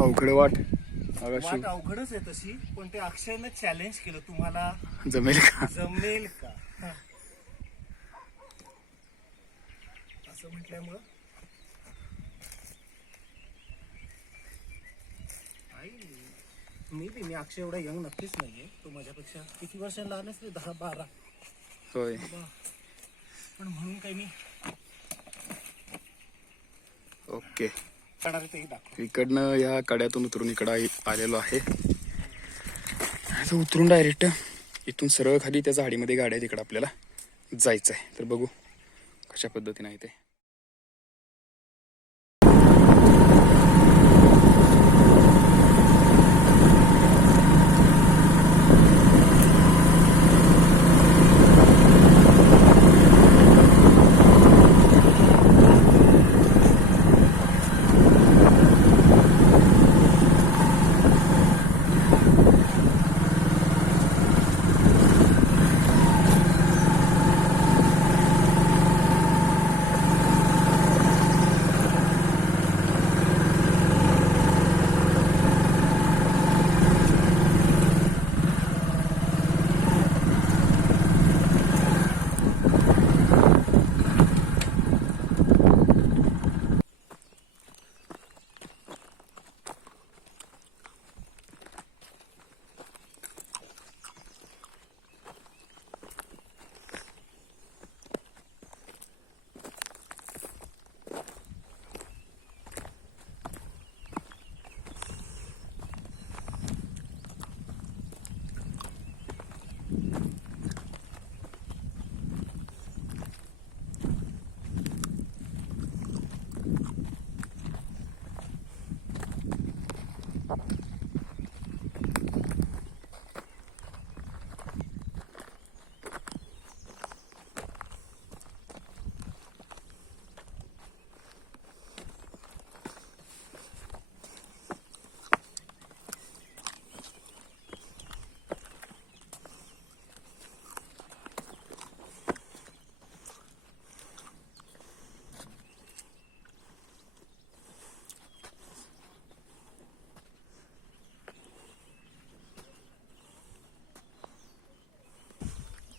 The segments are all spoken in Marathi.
अवघड वाट वाट अवघडच आहे तशी, पण ते अक्षयनं चॅलेंज केलं, तुम्हाला जमेल का? जमेल का असं म्हटल्यामुळं मी अक्षय एवढा यंग नक्कीच नाहीये, तो माझ्यापेक्षा किती वर्षांनी लहान असते, 10-12. होय. पण म्हणून काही मी ओके. ते दाखव. इकडनं या कड्यातून उतरून इकडं आलेलो आहे. आता उतरून डायरेक्ट इथून सरळ खाली त्या झाडीमध्ये गाड्या तिकडं आपल्याला जायचं आहे. तर बघू कशा पद्धतीने आहे ते.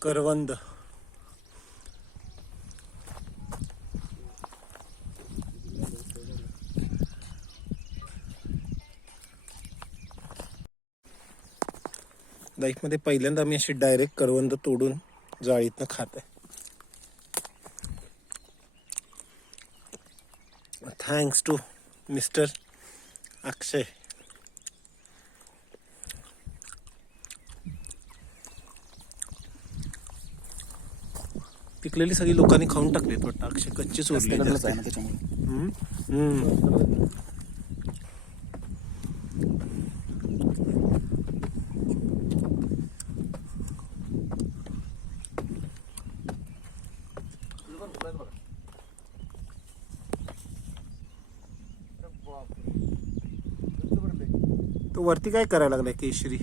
करवंद लाईफमध्ये पहिल्यांदा मी अशी डायरेक्ट करवंद तोडून जाळीतनं खात आहे. थँक्स टू मिस्टर अक्षय. पिकलेली सगळी लोकांनी खाऊन टाकलीत वाटतं, अक्षय कच्चीच उरली. तो वरती काय करायला लागलाय केशरी?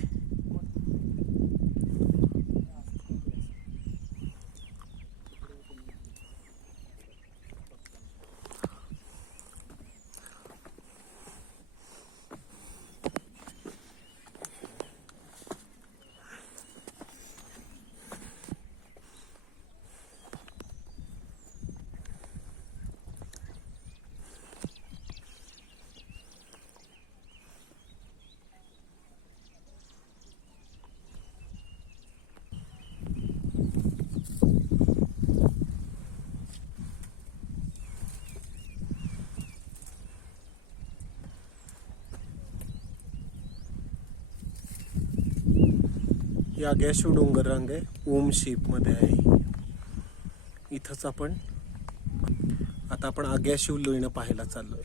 ही आग्याशिव डोंगर रांग आहे, ओम शेप मध्ये आहे. इथंच आपण आग्याशिव लेणं पाहायला चाललोय.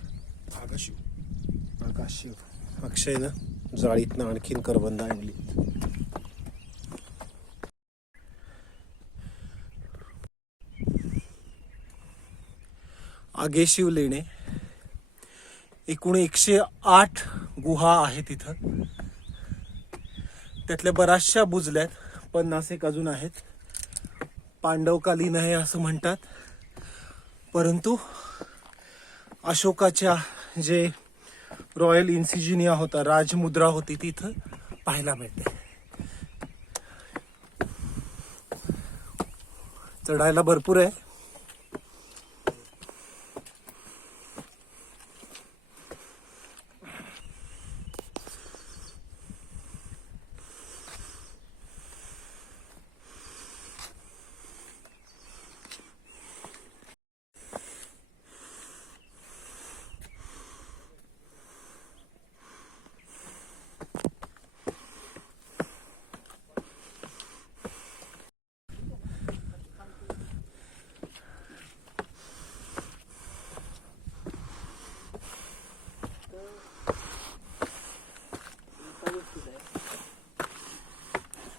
आगाशिव अक्षयनं जाळीतनं आणखीन करवंद आणली. आगेशिव लेणे एकूण 108 गुहा आहेत तिथं. त्यातल्या बऱ्याचशा बुजल्यात, 50 अजून आहेत. पांडवकालीन आहे असं म्हणतात, परंतु अशोकाच्या जे रॉयल इन्सिजिनिया होता, राजमुद्रा होती ती इथं पाहायला मिळते. चढायला भरपूर आहे.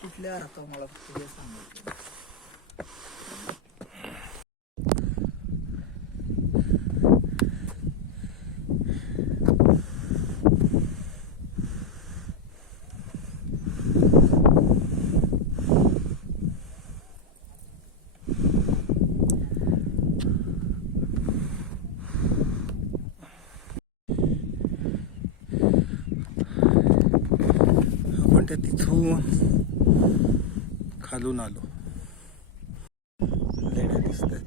कुठल्या आता मला फक्त हे सांगितलं. आपण त्या तिथून खालून आलो. लेण्या दिसत आहेत.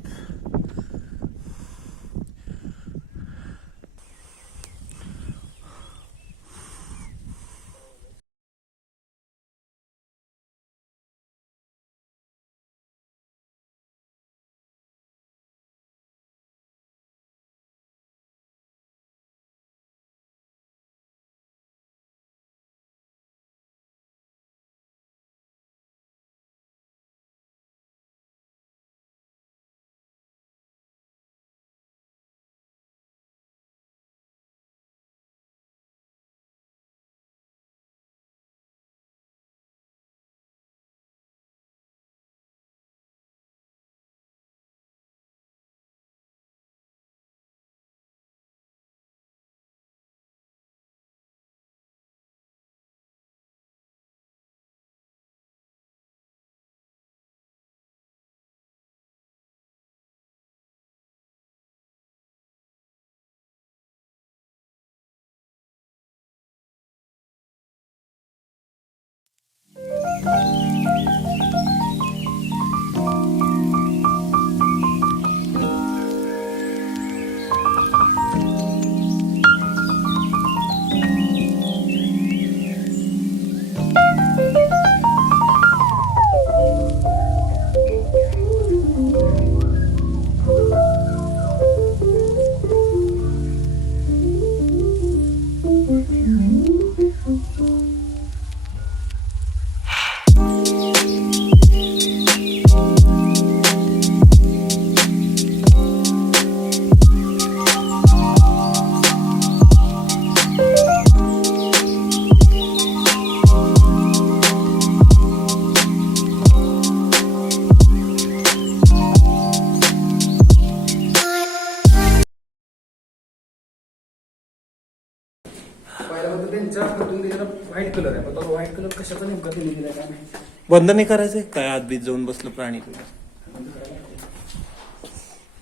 व्हाईट कलर आहे, पण तो व्हाईट कलर कशाचा नेमका दिलेला आहे काय माहिती. बंद नाही करायचंय काय? आतबीत जाऊन बसलं प्राणी.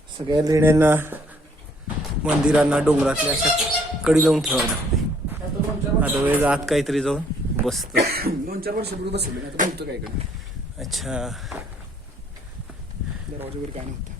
सगळ्या लेण्यांना, मंदिरांना, डोंगरातल्या अशा कडी लावून ठेवावं लागते. आता वेळ आत काहीतरी जाऊन बसत. 2-4 वर्षापूर्वी बसवलं नाही तर नव्हतं काय कडे. अच्छा, दरवाजावर काय नव्हतं.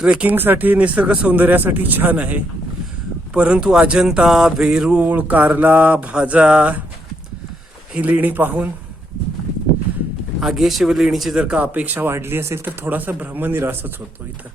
ट्रेकिंगसाठी, निसर्ग सौंदर्यासाठी छान आहे. परंतु अजंता, वेरूळ, कार्ला, भाजा ही लेणी पाहून आगेशिव लेणीची जर का अपेक्षा वाढली असेल तर थोडासा भ्रमनिरासच होतो इथं.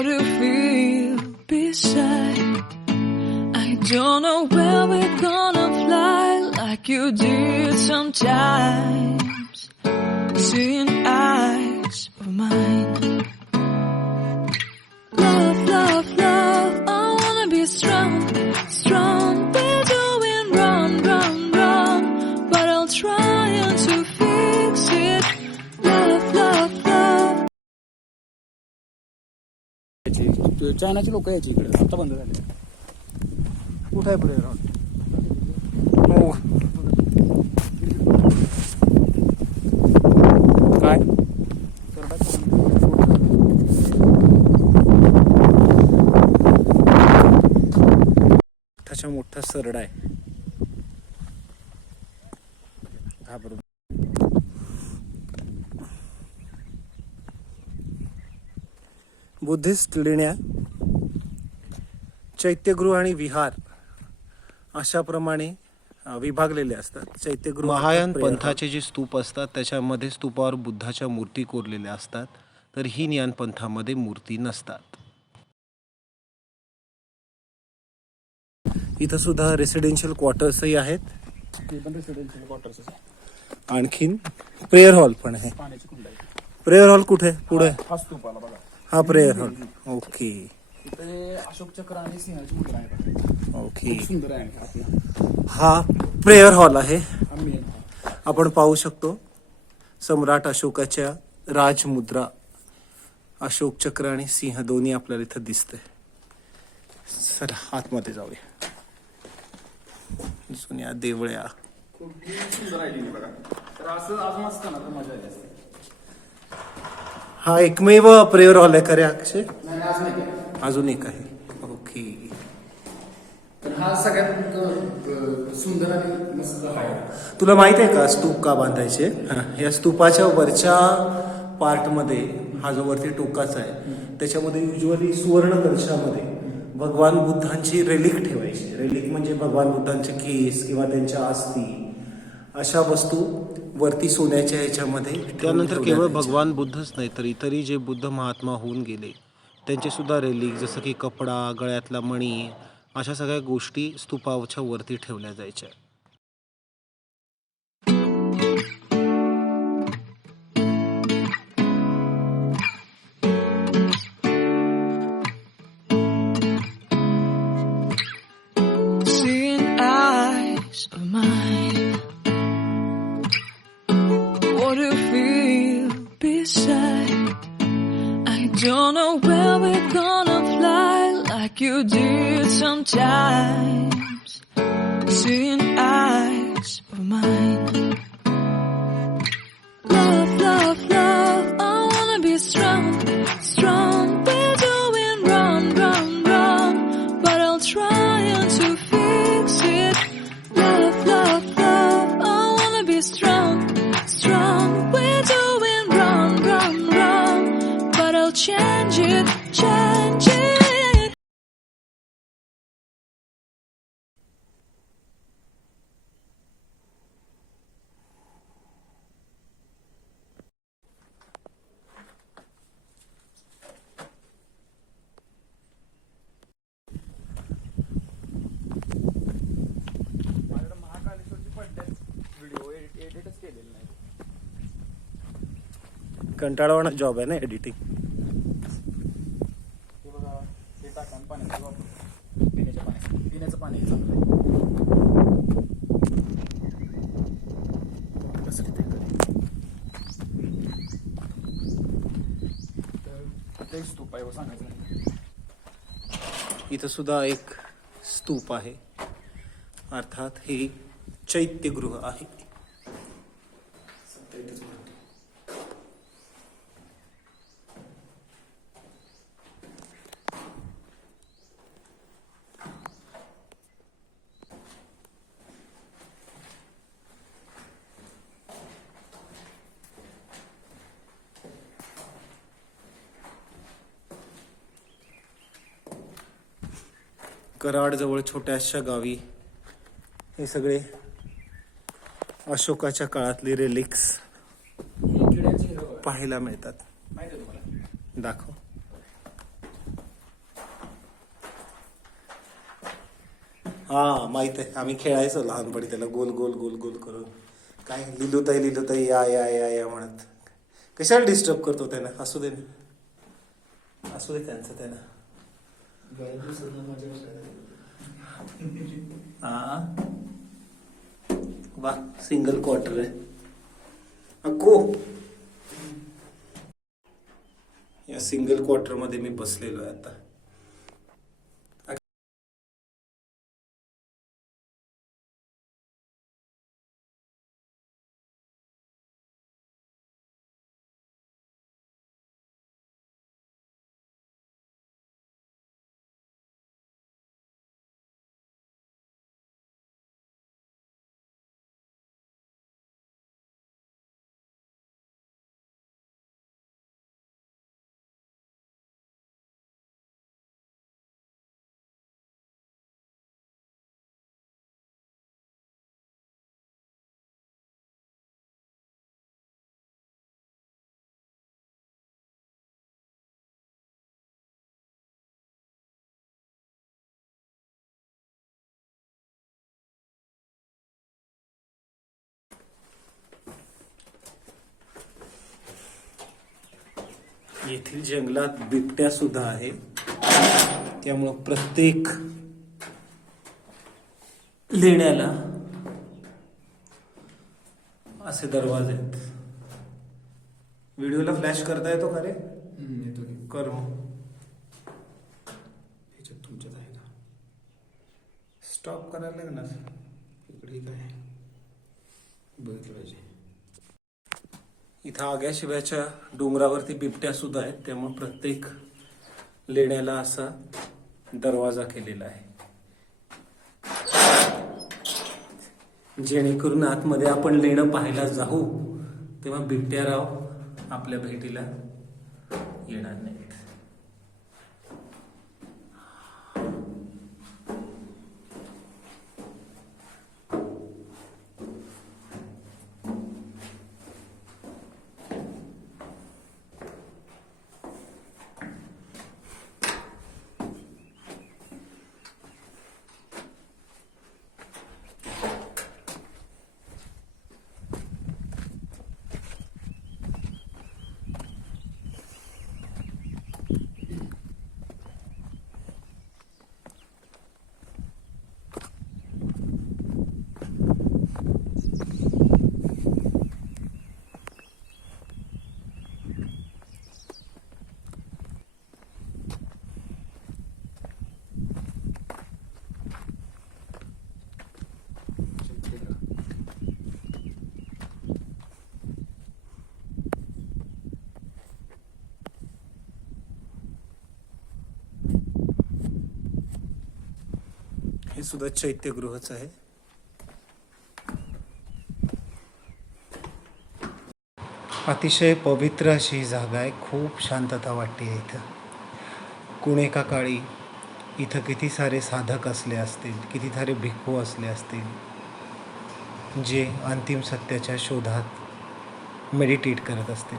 what do you feel beside? I don't know where we're gonna fly like you did sometimes. Seeing eyes of mine. Love, love, love, I wanna be strong, strong. We're doing wrong, wrong, wrong, but I'll try to fix it. Love, love, love. चायनाची लोक यायची इकडे, आता बंद झाले. कुठे आहे पुढे हो काय त्याच्या मोठा सरडा आहे हा बरोबर. बुद्धिस्ट लेण्या, चैत्यगृह आणि विहार अशाप्रमाणे विभागलेले असतात. चैत्यगृह महायान पंथाचे जे स्तूप असतात त्याच्यामध्ये स्तूपावर बुद्धाच्या मूर्ती कोरलेल्या असतात, तर हीनयान पंथामध्ये मूर्ती नसतात. इथं सुद्धा रेसिडेन्शियल क्वार्टर्सही आहेत. रेसिडेन्शियल क्वार्टर्स आणखीन प्रेयर हॉल पण आहे. पाण्याची कुंड आहे. प्रेयर हॉल कुठे पुढे? हा स्तूप आला बघा. हा प्रेयर हॉल. ओके इथे अशोक चक्र आणि सिंहाची मुद्रा आहे. ओके. सुंदर आहे आपला. हा प्रेयर हॉल आहे. हा मेन. आपण पाहू शकतो सम्राट अशोकाच्या राजमुद्रा, अशोक चक्र आणि सिंह दोन्ही आपल्याला इथं दिसतंय. चला आतमध्ये जाऊया. जुन्या देवळ्या. खूप सुंदर आहे बघा. तर असं अजून असतं ना तर मजा येते. हा एकमेव प्रेयर हॉल आहे खरे अक्षय? नाही आज नाही. अजून एक आहे. ओके. तर हा सगळ्यात सुंदर आणि मस्त आहे. तुला माहित आहे का स्तूप का बांधायचे? या स्तूपाच्या वरच्या पार्टमध्ये हा जो वरती टोकाचा आहे त्याच्यामध्ये युजली सुवर्ण कलशामध्ये भगवान बुद्धांची रेलिक ठेवायची. रेलिक म्हणजे भगवान बुद्धांचे केस किंवा त्यांच्या अस्थी अशा वस्तू वरती सोन्याच्या ह्याच्यामध्ये त्यानंतर केवळ भगवान बुद्धच नाही तर इतरही जे बुद्ध महात्मा होऊन गेले त्यांचे सुद्धा रेलिक जसं की कपडा, गळ्यातला मणी अशा सगळ्या गोष्टी स्तूपाच्या वरती ठेवल्या जायच्या. Seeing eyes of mine. What do you feel beside? I don't know where we're gonna fly like you did sometimes. Seeing eyes of mine. Love, love, love, I wanna be strong, strong. We're doing wrong, wrong, wrong, but I'll try to fix it. Love, love, love, I wanna be strong, strong. We're doing wrong, wrong, wrong, but I'll change it, change it. महाकालेश्वरची पडद्यात व्हिडिओ एडिटच केलेले नाही. कंटाळवाणा जॉब आहे ना एडिटिंग. हे बघा हे टाकान पाण्याचा वापर पिण्याचं पाणी चांगलं आहे. कसं किती तर एक स्तूप आहे सांगायचं नाही. इथं सुद्धा एक स्तूप आहे, अर्थात हे चैत्यगृह आहे. कराडजवळ छोट्याशा गावी हे सगळे अशोकाच्या काळातले रेलिक्स पाहायला मिळतात. माहिती आहे तुम्हाला? दाखव. हा माहित आहे, आम्ही खेळायचो लहानपणी त्याला गोल गोल गोल गोल करून. काय लिलूताई या या या या म्हणत. कशाला डिस्टर्ब करतो त्याला? असू दे ना, असू दे त्यांचं त्याला. हा वा, सिंगल क्वार्टर आहे अक्को. या सिंगल क्वार्टर मध्ये मी बसलेलो आहे आता. येथील जंगलात बिबट्या सुद्धा आहे, त्यामुळं प्रत्येक लेण्याला असे दरवाजे आहेत. व्हिडिओला फ्लॅश करता येतो का रे? येतो की. कर मग. ह्याच्यात तुमच्यात आहे का? स्टॉप करायला लागणार. इकडे काय बघितलं पाहिजे. इथं आग्याशिवायच्या डोंगरावरती बिबट्या सुद्धा आहेत, त्यामुळे प्रत्येक लेण्याला असा दरवाजा केलेला आहे, जेणेकरून आतमध्ये आपण लेणं पाहायला जाऊ तेव्हा बिबट्याराव आपल्या भेटीला येणार नाहीत. हे सुद्धा चैत्यगृहच आहे. अतिशय पवित्र अशी ही जागा आहे. खूप शांतता वाटते इथं. कुणी एका काळी इथं किती सारे साधक असले असतील, किती सारे भिक्खू असले असतील, जे अंतिम सत्याच्या शोधात मेडिटेट करत असतील.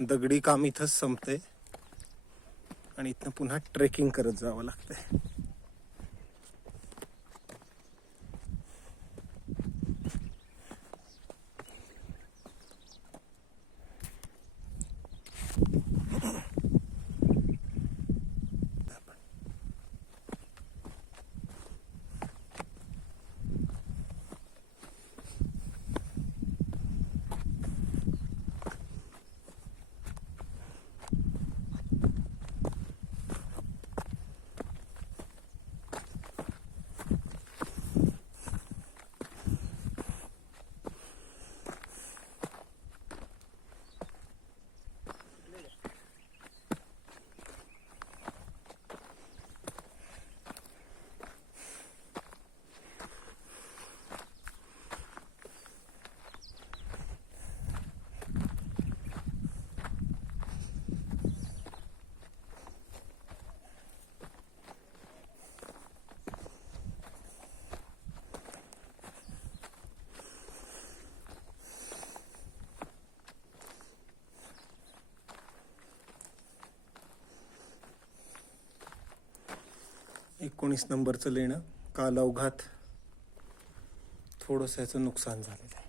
दगडी काम इथंच संपते आणि इथनं पुन्हा ट्रेकिंग करत जावं लागतंय. 19 नंबरचं लेणं काल अवघात थोडंसं याचं नुकसान झालेलं आहे.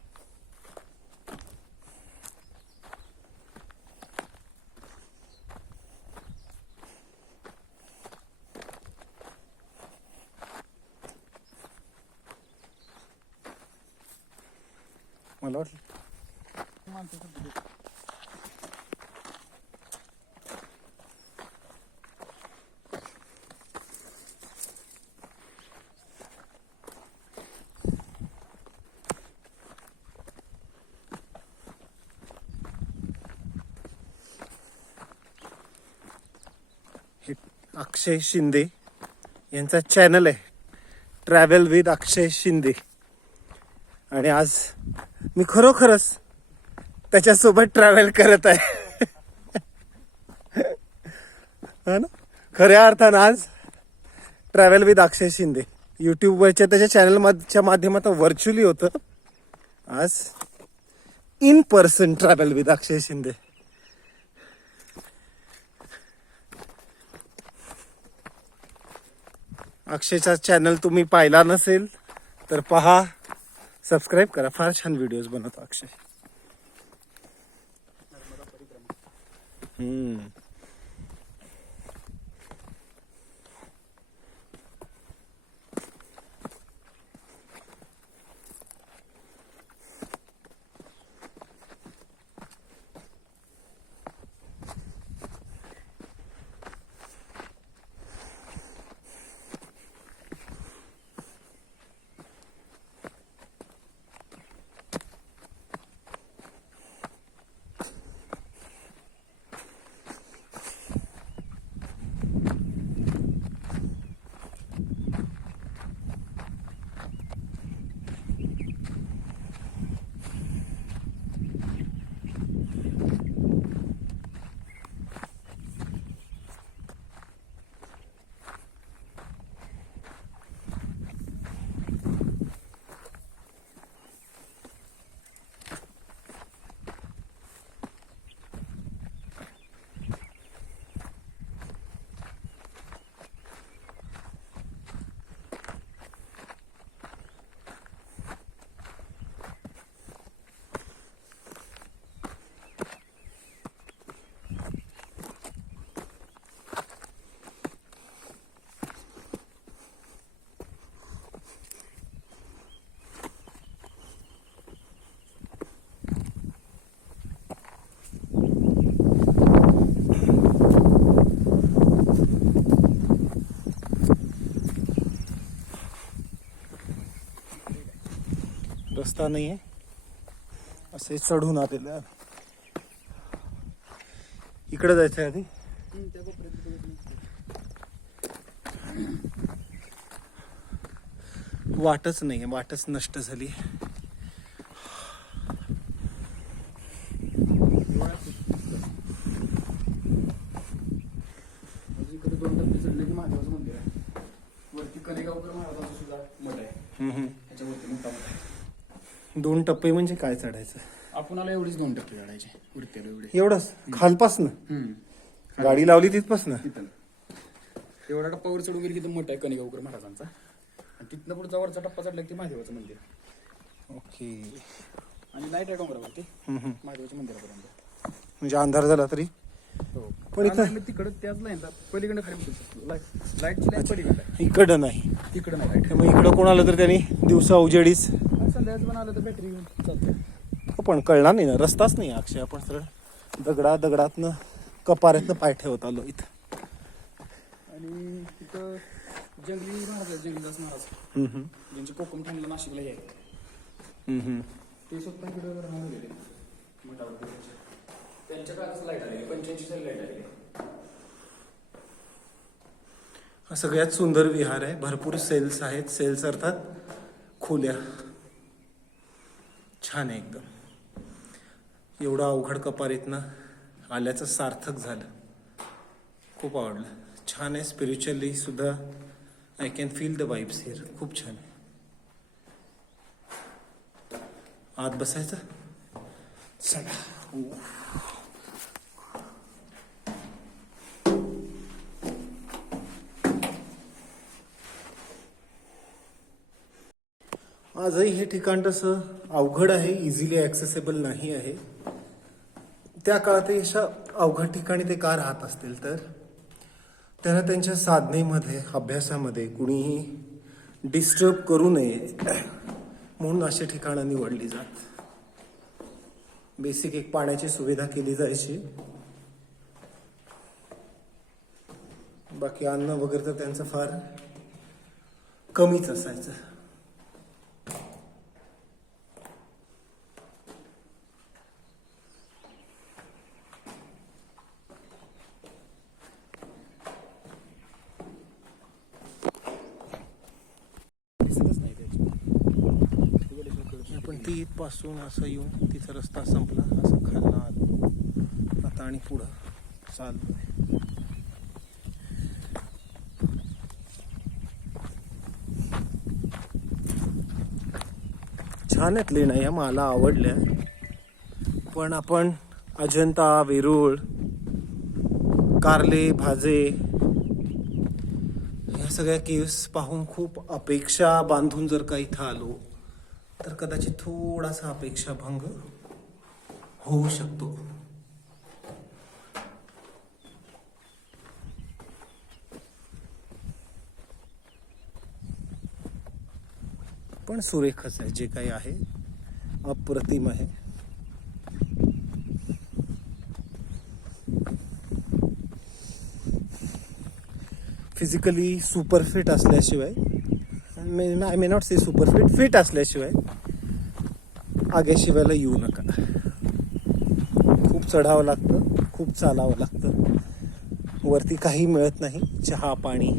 मला वाटलं हे अक्षय शिंदे यांचा चॅनल आहे, ट्रॅव्हल विथ अक्षय शिंदे. आणि आज मी खरोखरच त्याच्यासोबत ट्रॅव्हल करत आहे. हा ना, खऱ्या अर्थानं आज ट्रॅव्हल विथ अक्षय शिंदे यूट्यूबवरच्या त्याच्या चॅनलच्या माध्यमातून व्हर्च्युअली होतं. आज in person travel with Akshay Shinde. अक्षयचा चॅनल तुम्ही पाहिला नसेल तर पहा, सबस्क्राईब करा. फार छान व्हिडिओज बनवतो अक्षय. रस्ता नाही आहे, असे चढून आलेलं आहे. इकडे जायचं आहे आधी. वाटच नाही, वाटच नष्ट झाली. दोन टप्पे चढले की महादेवाचं मंदिर आहे. वरती कनेगावकर महाराजांचं सुद्धा मठ आहे. त्याच्यावरती मोठा मठ आहे. 2 टप्पे म्हणजे काय चढायचं? आपणाला एवढीच 2 टप्पे चढायचे, उडतेला एवढे. एवढंच खालपासनं गाडी लावली तिथपासनं. तिथं एवढा टप्पा वर चढून गेली की मठ आहे कनेगावकर महाराजांचा. आणि तिथनं पुढचा वरचा टप्पा चढला की महादेवाचं मंदिर. ओके. आणि लाईट आहे डोंगरावरती महादेवाच्या मंदिरापर्यंत. म्हणजे अंधार झाला तरी हो. पण इथं तिकडं त्याच लाईनला पलीकडे खाली लाईटची लाईन पलीकडे आहे, इकडं नाही. तिकडं नाही लाईट. मग इकडं कोण आलं तर त्यांनी दिवसा उजेडीच. संध्याकाळचं पण आलं तर बॅटरी घेऊन चालतंय. पण कळणार नाही ना, रस्ताच नाही अक्षय. आपण सरळ दगडातनं कपाऱ्यातनं पाय ठेवत आलो इथं. आणि तिथं जंगली महाराज आहेत, जंगलीदास महाराज, ज्यांचे कोकम ठाण्याला नाशिकला आहे. ते स्वतः इकडे राहून गेले मठावर. त्यांच्या काळात लाईट आलेली, 85 साली लाईट आलेली. हा सगळ्यात सुंदर विहार आहे. भरपूर सेल्स आहेत. सेल्स अर्थात खोल्या. छान आहे एकदम. एवढा अवघड कपारीतनं आल्याचं सार्थक झालं. खूप आवडलं. छान आहे. स्पिरिच्युअली सुद्धा I can feel the vibes here. खूप छान आहे. आत बसायचं. चला. आजही हे ठिकाण तसं अवघड आहे, इझिली ॲक्सेसेबल नाही आहे. त्या काळातही अशा अवघड ठिकाणी ते का राहत असतील तर त्यांना त्यांच्या साधनेमध्ये, अभ्यासामध्ये कुणीही डिस्टर्ब करू नये म्हणून अशी ठिकाणं निवडली जात. बेसिक एक पाण्याची सुविधा केली जायची. बाकी अन्न वगैरे तर त्यांचं फार कमीच असायचं. दिसतच नाही त्याची. पण ती इथपासून असं येऊन तिचा रस्ता संपला, असं खाल्ला आलो. आता आणि पुढं चाललोय. छान आहेत लेण्या, ह्या मला आवडल्या. पण आपण अजंता, वेरूळ, कारले, भाजे ह्या सगळ्या केव्स पाहून खूप अपेक्षा बांधून जर का इथं आलो तर कदाचित थोडासा अपेक्षा भंग होऊ शकतो. पण सुरेखच आहे, जे काही आहे अप्रतिम आहे. फिजिकली सुपरफिट असल्याशिवाय, I may not say superfit, fit असल्याशिवाय आग्याशिवायला येऊ नका. खूप चढावं लागतं, खूप चालावं लागतं. वरती काही मिळत नाही, चहा पाणी.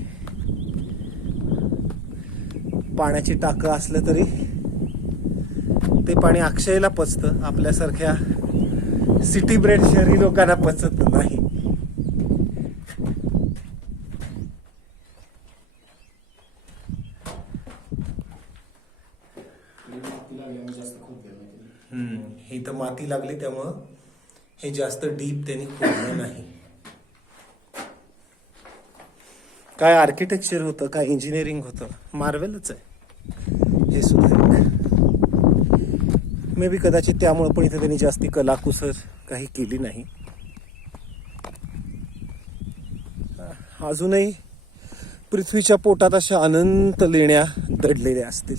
पाण्याची टाकं असलं तरी ते पाणी अक्षयला पचतं, आपल्यासारख्या सिटी ब्रेड शहरी लोकांना पचत नाही. ही तर माती लागली त्यामुळं हे जास्त डीप त्यांनी खोदलं नाही. काय आर्किटेक्चर होतं, काय इंजिनिअरिंग होतं, मार्वेलच आहे हे सुद्धा. मे बी कदाचित त्यामुळे पण इथे त्यांनी जास्ती कलाकुसर काही केली नाही. अजूनही पृथ्वीच्या पोटात अशा अनंत लेण्या दडलेल्या असतील.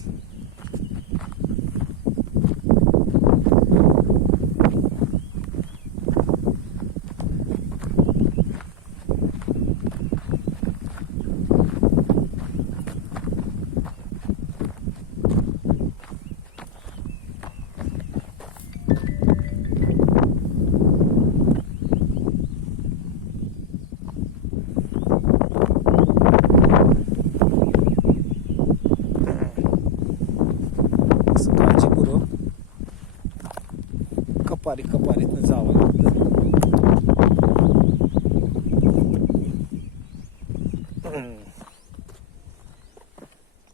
कपारीतनं जावं लागतं.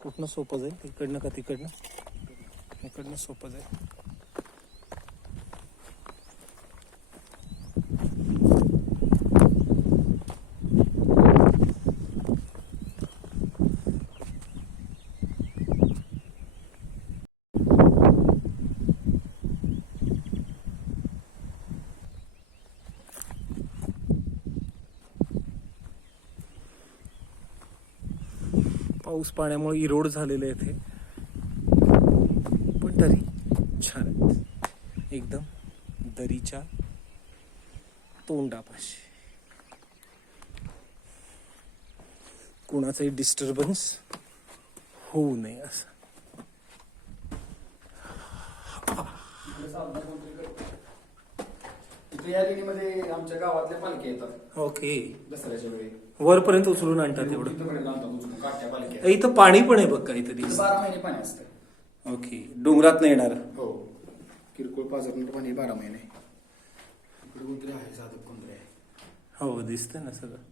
कुठनं सोपं जाईल, तिकडनं का तिकडनं? इकडनं सोपं जाईल. पाऊस पाण्यामुळे इरोड झालेले इथे, पण तरी छान आहेत. एकदम दरीच्या तोंडापाशी. कोणाचाही डिस्टर्बन्स होऊ नये असं. या लेणीमध्ये आमच्या गावातल्या पालख्या येतात ओके. दसऱ्याच्या वेळी. वरपर्यंत उचलून आणतात एवढं. इथपर्यंत आणतात उचलून काठ्या पालख्या. इथं पाणी पण आहे बघ काहीतरी. 12 महिने पाणी असतं. ओके. डोंगरात नाही येणार. हो, किरकोळ पाझरणार पाणी 12 महिने. इकडे कोणतरी आहे, साधक कोणतरी आहे. हो, दिसतंय ना सगळं.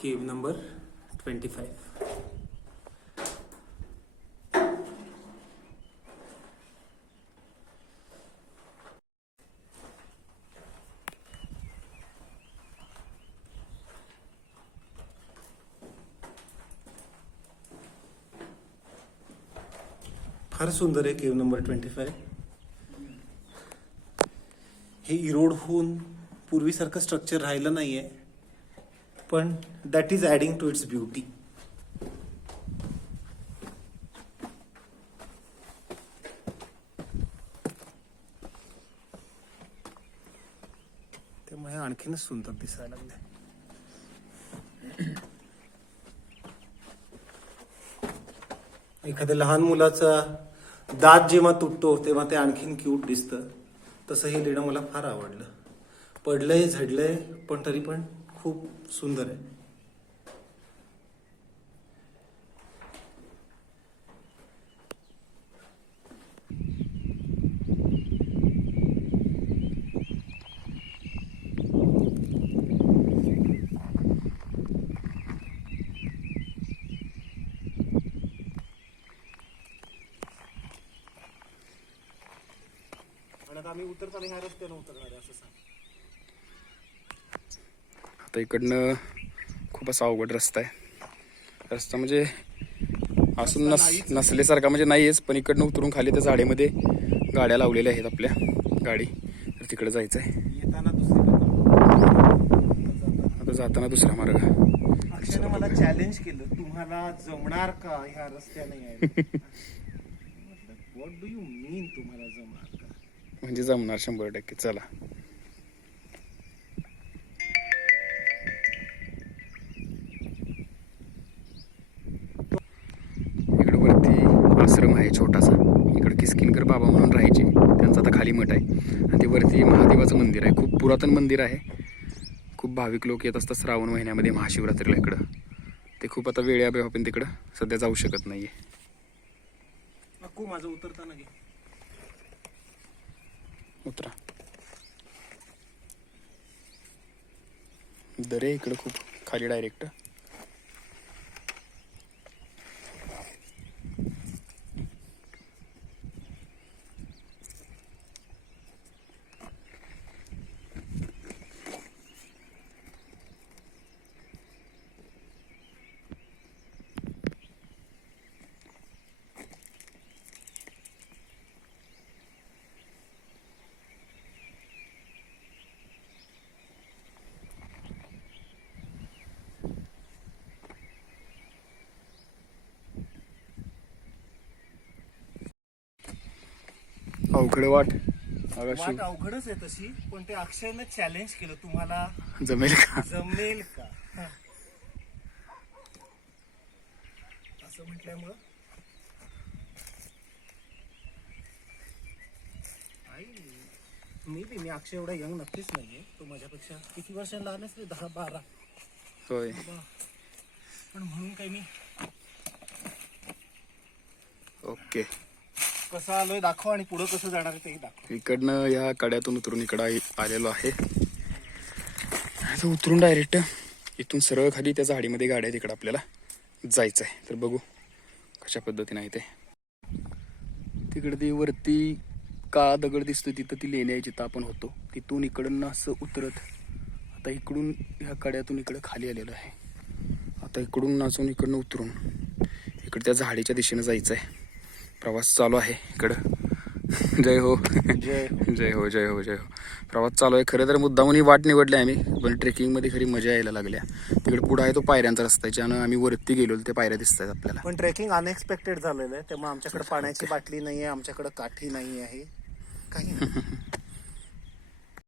केव नंबर 25. फार सुंदर आहे केव नंबर 25. हे इरोड होऊन पूर्वीसारखं स्ट्रक्चर राहिलं नाहीये, पण that is adding to its beauty. त्यामुळे आणखीनच सुंदर दिसायला लागले. एखाद्या लहान मुलाचा दात जेव्हा तुटतो तेव्हा ते आणखीन क्यूट दिसतं. तसं हे लेणं मला फार आवडलं. पडलंय झडलंय पण तरी पण खूप सुंदर आहे. आम्ही उतरताना ह्या रस्त्याने उतरणार आहे असं सांग. आता इकडनं खूप असा अवघड रस्ता आहे. रस्ता म्हणजे असून नसल्यासारखा म्हणजे नाहीच, पण इकडनं उतरून खाली त्या झाडेमध्ये गाड्या लावलेल्या आहेत आपल्या गाडी. तर तिकडे जायचं आहे. येताना दुसरीकडे आता जाताना दुसरा मार्ग. अक्षयनं मला चॅलेंज केलं, तुम्हाला जमणार का ह्या रस्त्याने यायला? व्हॉट डू यू मीन तुम्हाला जमणार का? म्हणजे जमणार 100%. चला. इकडे वरती आश्रम आहे छोटासा. इकडे किसकिनकर बाबा म्हणून राहायचे, त्यांचा आता खाली मठ आहे. आणि ते वरती महादेवाचं मंदिर आहे. खूप पुरातन मंदिर आहे. खूप भाविक लोक येत असतात श्रावण महिन्यामध्ये महाशिवरात्रीला इकडं. ते खूप आता वेळेअभावी आपण तिकडं सध्या जाऊ शकत नाहीये. अक्कू माझं उतरताना घे. उतरा. दरे इकडं खूप खाली डायरेक्ट. अवघड वाट. वाट अवघडच आहे तशी, पण ते अक्षयनं चॅलेंज केलं, तुम्हाला जमेल का? जमेल का असं म्हटल्यामुळं मी अक्षय एवढा यंग नक्कीच नाहीये. तो माझ्यापेक्षा किती वर्षांनी लहान असते, 10-12. होय. पण म्हणून काही मी ओके. कसं आलोय दाखव आणि पुढं कसं जाणार आहे तेही दाखव. इकडनं या कड्यातून उतरून इकडं आलेलो आहे. आता उतरून डायरेक्ट इथून सरळ खाली त्या झाडीमध्ये गाड्या तिकडं आपल्याला जायचं आहे. तर बघू कशा पद्धतीने आहे ते. तिकडे ती वरती काळा दगड दिसतो, तिथं ती लेणी आहे जिथं आपण होतो. तिथून इकडनं असं उतरत आता इकडून ह्या कड्यातून इकडं खाली आलेलं आहे. आता इकडून नाचून इकडनं उतरून इकडे त्या झाडीच्या दिशेनं जायचं आहे. प्रवास चालू आहे इकडं. जय हो. जय जय हो जय हो जय हो. प्रवास चालू आहे. खरं तर मुद्दामून ही वाट निवडली आम्ही, पण ट्रेकिंगमध्ये खरी मजा यायला लागल्या. तिकडे पुढे आहे तो पायऱ्यांचा रस्ता, ज्यानं आम्ही वरती गेलो त्या पायऱ्या दिसत आहेत आपल्याला. पण ट्रेकिंग अनएक्सपेक्टेड झालेलं आहे. त्यामुळे आमच्याकडे पाण्याची बाटली नाही आहे, आमच्याकडे काठी नाही आहे, काही नाही.